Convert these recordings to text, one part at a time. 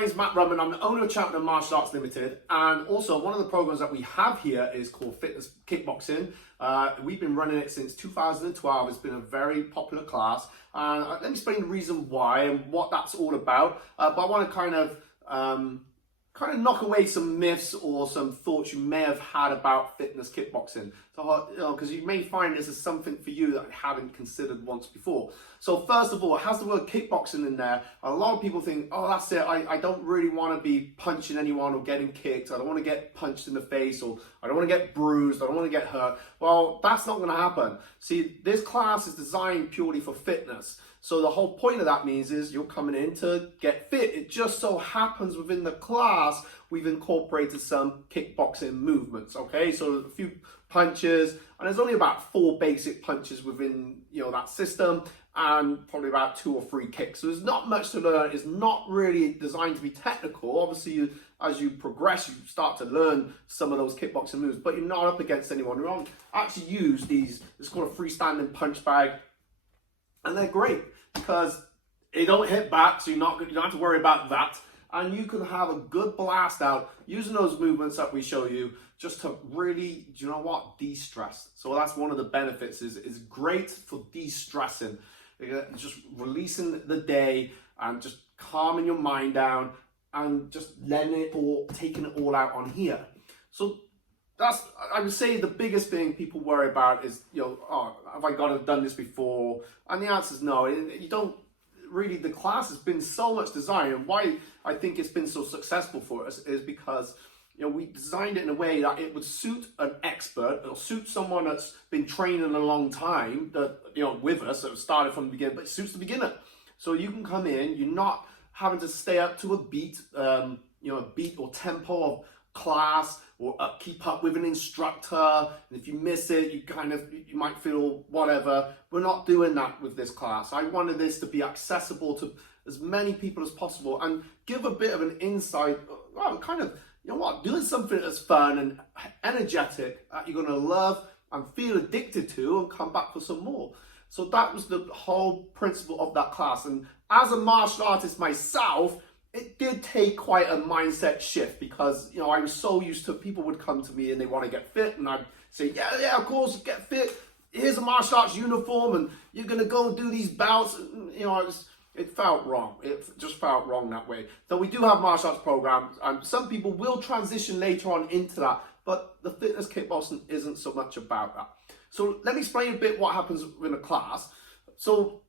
name's Matt Rubman. I'm the owner of Cheltenham Martial Arts Limited, and also one of the programs that we have here is called Fitness Kickboxing. We've been running it since 2012. It's been a very popular class. Let me explain the reason why and what that's all about. But I want to kind of knock away some myths or some thoughts you may have had about fitness kickboxing. So, because you may find this is something for you that I haven't considered once before. So first of all, it has the word kickboxing in there. A lot of people think, oh, that's it. I don't really want to be punching anyone or getting kicked. I don't want to get punched in the face, or I don't want to get bruised. I don't want to get hurt. Well, that's not going to happen. See, this class is designed purely for fitness. So the whole point of that means is you're coming in to get fit. It just so happens within the class, we've incorporated some kickboxing movements, okay? So a few punches, and there's only about 4 basic punches within, that system, and probably about 2 or 3 kicks. So there's not much to learn. It's not really designed to be technical. Obviously, as you progress, you start to learn some of those kickboxing moves, but you're not up against anyone. You don't actually use these, it's called a freestanding punch bag. And they're great because they don't hit back, so you don't have to worry about that. And you can have a good blast out using those movements that we show you just to really, de-stress. So that's one of the benefits, is great for de-stressing. Just releasing the day and just calming your mind down and just taking it all out on here. So that's, I would say, the biggest thing people worry about is, oh, have I done this before? And the answer is no. You don't really. The class has been so much designed, and why I think it's been so successful for us is because, we designed it in a way that it would suit an expert. It'll suit someone that's been training a long time, that, with us, that started from the beginning, but it suits the beginner. So you can come in, you're not having to stay up to a beat, a beat or tempo of class, or keep up with an instructor, and if you miss it, you might feel whatever. We're not doing that with this class. I wanted this to be accessible to as many people as possible and give a bit of an insight, doing something that's fun and energetic that you're going to love and feel addicted to and come back for some more. So that was the whole principle of that class. And as a martial artist myself, it did take quite a mindset shift because, I was so used to, people would come to me and they want to get fit, and I'd say, yeah, of course, get fit. Here's a martial arts uniform and you're going to go and do these bouts. It felt wrong. It just felt wrong that way. So we do have martial arts programs, and some people will transition later on into that, but the fitness kickboxing isn't so much about that. So let me explain a bit what happens in a class. So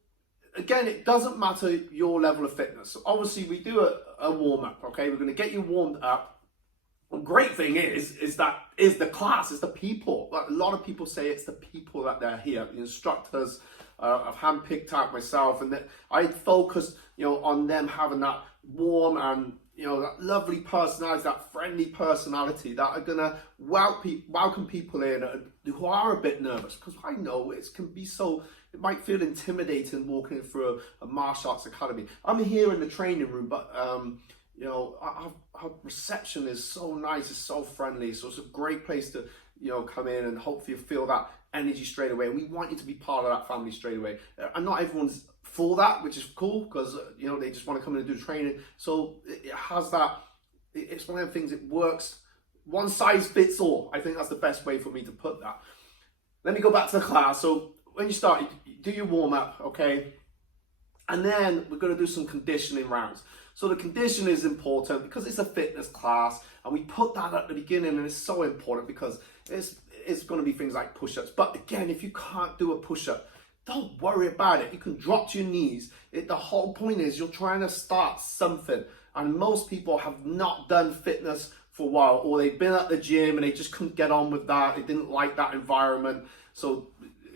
again, it doesn't matter your level of fitness. So obviously, we do a warm-up, okay? We're going to get you warmed up. The great thing is the class, it's the people. Like, a lot of people say it's the people that they're here, the instructors. I've handpicked out myself, and that I focus, on them having that warm and, that lovely personality, that friendly personality that are gonna welcome people in who are a bit nervous, because I know it might feel intimidating walking through a martial arts academy. I'm here in the training room, but our reception is so nice, it's so friendly, so it's a great place to come in and hopefully feel that energy straight away. And we want you to be part of that family straight away. And not everyone's for that, which is cool, because they just want to come in and do training. So it has that. It's one of the things. It works. One size fits all. I think that's the best way for me to put that. Let me go back to the class. So when you start, you do your warm up, okay, and then we're going to do some conditioning rounds. So the condition is important because it's a fitness class, and we put that at the beginning, and it's so important because it's going to be things like push-ups. But again, if you can't do a push-up, don't worry about it. You can drop to your knees. The whole point is you're trying to start something, and most people have not done fitness for a while, or they've been at the gym and they just couldn't get on with that. They didn't like that environment, so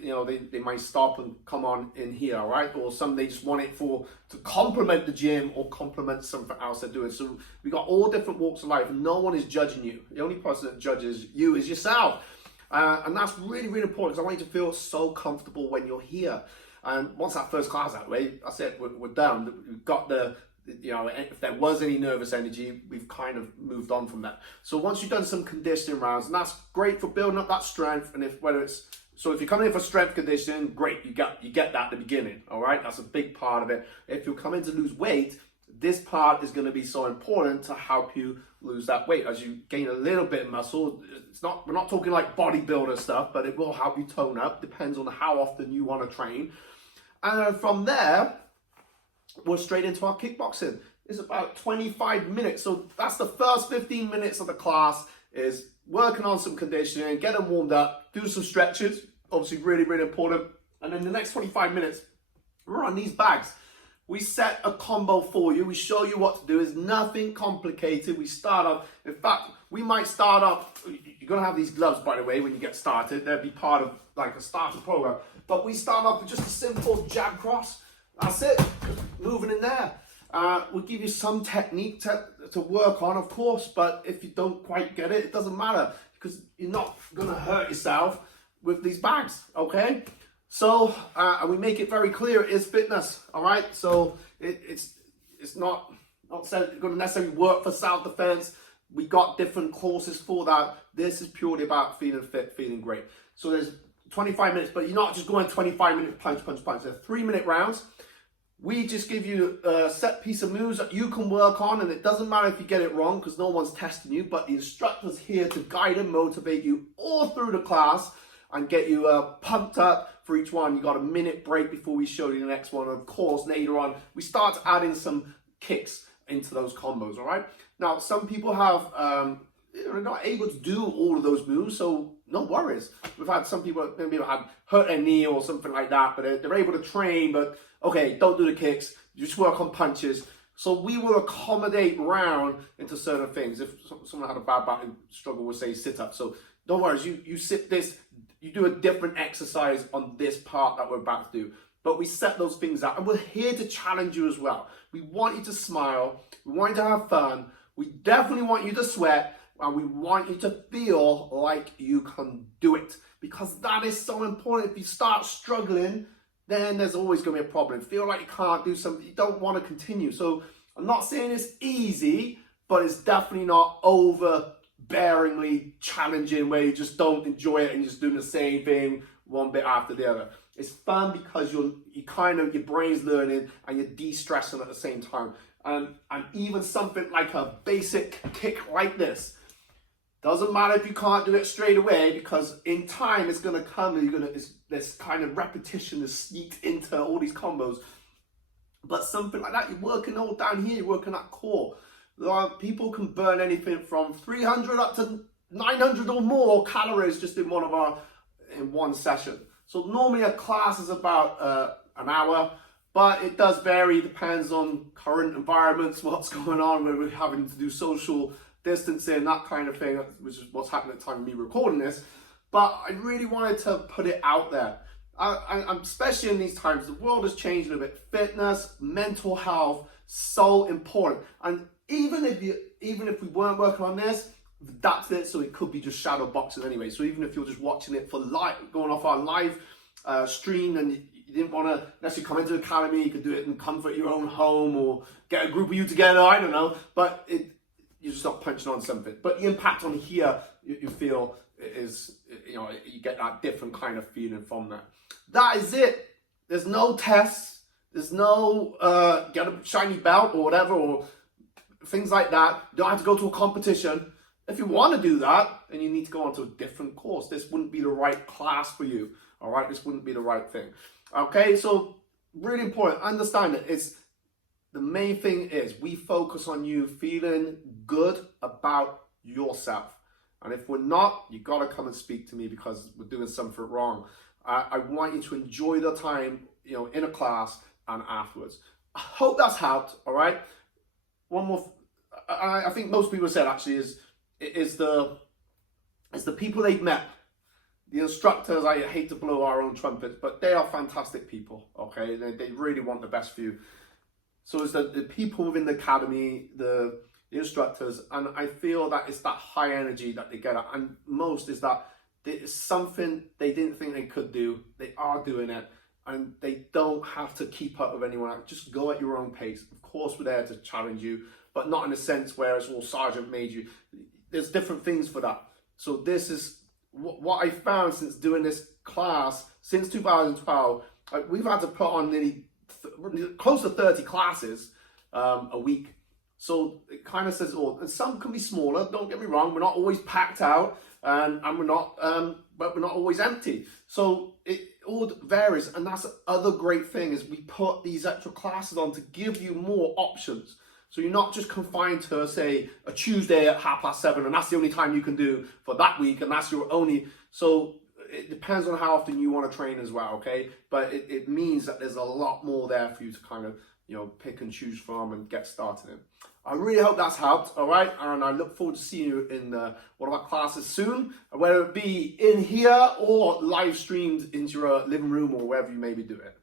they might stop and come on in here, right? Or some, they just want it to complement the gym or complement something else they're doing. So we got all different walks of life. No one is judging you. The only person that judges you is yourself. And that's really, really important, because I want you to feel so comfortable when you're here. And once that first class out of the way, that's it, we're done. We've got if there was any nervous energy, we've kind of moved on from that. So once you've done some conditioning rounds, and that's great for building up that strength, and if you're coming in for strength conditioning, great, you get that at the beginning, all right? That's a big part of it. If you're coming to lose weight, this part is going to be so important to help you lose that weight as you gain a little bit of muscle. We're not talking like bodybuilder stuff, but it will help you tone up. Depends on how often you want to train. And then from there, we're straight into our kickboxing. It's about 25 minutes. So that's the first 15 minutes of the class, is working on some conditioning, get them warmed up, do some stretches, obviously really, really important. And then the next 25 minutes, we're on these bags. We set a combo for you. We show you what to do. It's nothing complicated. We start off, in fact, we might start off, you're gonna have these gloves, by the way, when you get started. They'll be part of like a starter program. But we start off with just a simple jab cross. That's it, moving in there. We'll give you some technique to work on, of course, but if you don't quite get it, it doesn't matter, because you're not gonna hurt yourself with these bags, okay? So, and we make it very clear, it is fitness, all right? So it's not going to necessarily work for self-defense. We got different courses for that. This is purely about feeling fit, feeling great. So there's 25 minutes, but you're not just going 25 minutes punch, punch, punch. They're 3-minute rounds. We just give you a set piece of moves that you can work on, and it doesn't matter if you get it wrong because no one's testing you, but the instructor's here to guide and motivate you all through the class and get you pumped up for each one. You got a minute break before we show you the next one. Of course, later on, we start adding some kicks into those combos, all right? Now, some people have, are not able to do all of those moves, so no worries. We've had some people, maybe had hurt their knee or something like that, but they're able to train, but okay, don't do the kicks, just work on punches. So we will accommodate round into certain things. If someone had a bad back struggle with, say, sit-ups, so don't worry, you sit this, you do a different exercise on this part that we're about to do. But we set those things out, and we're here to challenge you as well. We want you to smile, we want you to have fun, we definitely want you to sweat, and we want you to feel like you can do it. Because that is so important. If you start struggling, then there's always going to be a problem. Feel like you can't do something, you don't want to continue. So I'm not saying it's easy, but it's definitely not overbearingly challenging where you just don't enjoy it and you're just doing the same thing one bit after the other. It's fun because your brain's learning and you're de-stressing at the same time. And even something like a basic kick like this, doesn't matter if you can't do it straight away, because in time it's gonna come and this kind of repetition is sneaked into all these combos. But something like that, you're working all down here, you're working that core. People can burn anything from 300 up to 900 or more calories just in one session. So normally a class is about an hour, but it does vary, depends on current environments, what's going on, where we're having to do social distancing, that kind of thing, which is what's happening at the time of me recording this. But I really wanted to put it out there. I'm especially in these times, the world is changing a bit. Fitness, mental health, so important. And even if we weren't working on this, that's it. So it could be just shadow boxing anyway. So even if you're just watching it for live, going off our live stream, and you didn't want to necessarily come into the academy, you could do it in comfort of your own home or get a group of you together, I don't know. But you're just not punching on something. But the impact on here, you feel is, you get that different kind of feeling from that. That is it. There's no tests. There's no get a shiny belt or whatever, or things like that. You don't have to go to a competition. If you want to do that, then you need to go onto a different course. This wouldn't be the right class for you. All right, this wouldn't be the right thing. Okay, so really important. Understand it. The main thing is we focus on you feeling good about yourself. And if we're not, you got to come and speak to me because we're doing something wrong. I want you to enjoy the time, in a class and afterwards. I hope that's helped, all right? One more, I think most people said actually is the people they've met. The instructors, I hate to blow our own trumpets, but they are fantastic people, okay? They really want the best for you. So it's the people within the academy, the instructors, and I feel that it's that high energy that they get at, and most is that it's something they didn't think they could do. They are doing it, and they don't have to keep up with anyone else. Just go at your own pace. Of course, we're there to challenge you, but not in a sense where it's all sergeant made you. There's different things for that. So this is what I found since doing this class, since 2012, we've had to put on nearly close to 30 classes a week. So it kind of says it all. And some can be smaller, don't get me wrong, we're not always packed out, and we're not, but we're not always empty. So it all varies, and that's the other great thing is we put these extra classes on to give you more options. So you're not just confined to, say, a Tuesday at 7:30, and that's the only time you can do for that week, and that's your only. So it depends on how often you want to train as well, okay? But it means that there's a lot more there for you to kind of, pick and choose from and get started in. I really hope that's helped, all right? And I look forward to seeing you in one of our classes soon, whether it be in here or live streamed into your living room or wherever you may be doing it.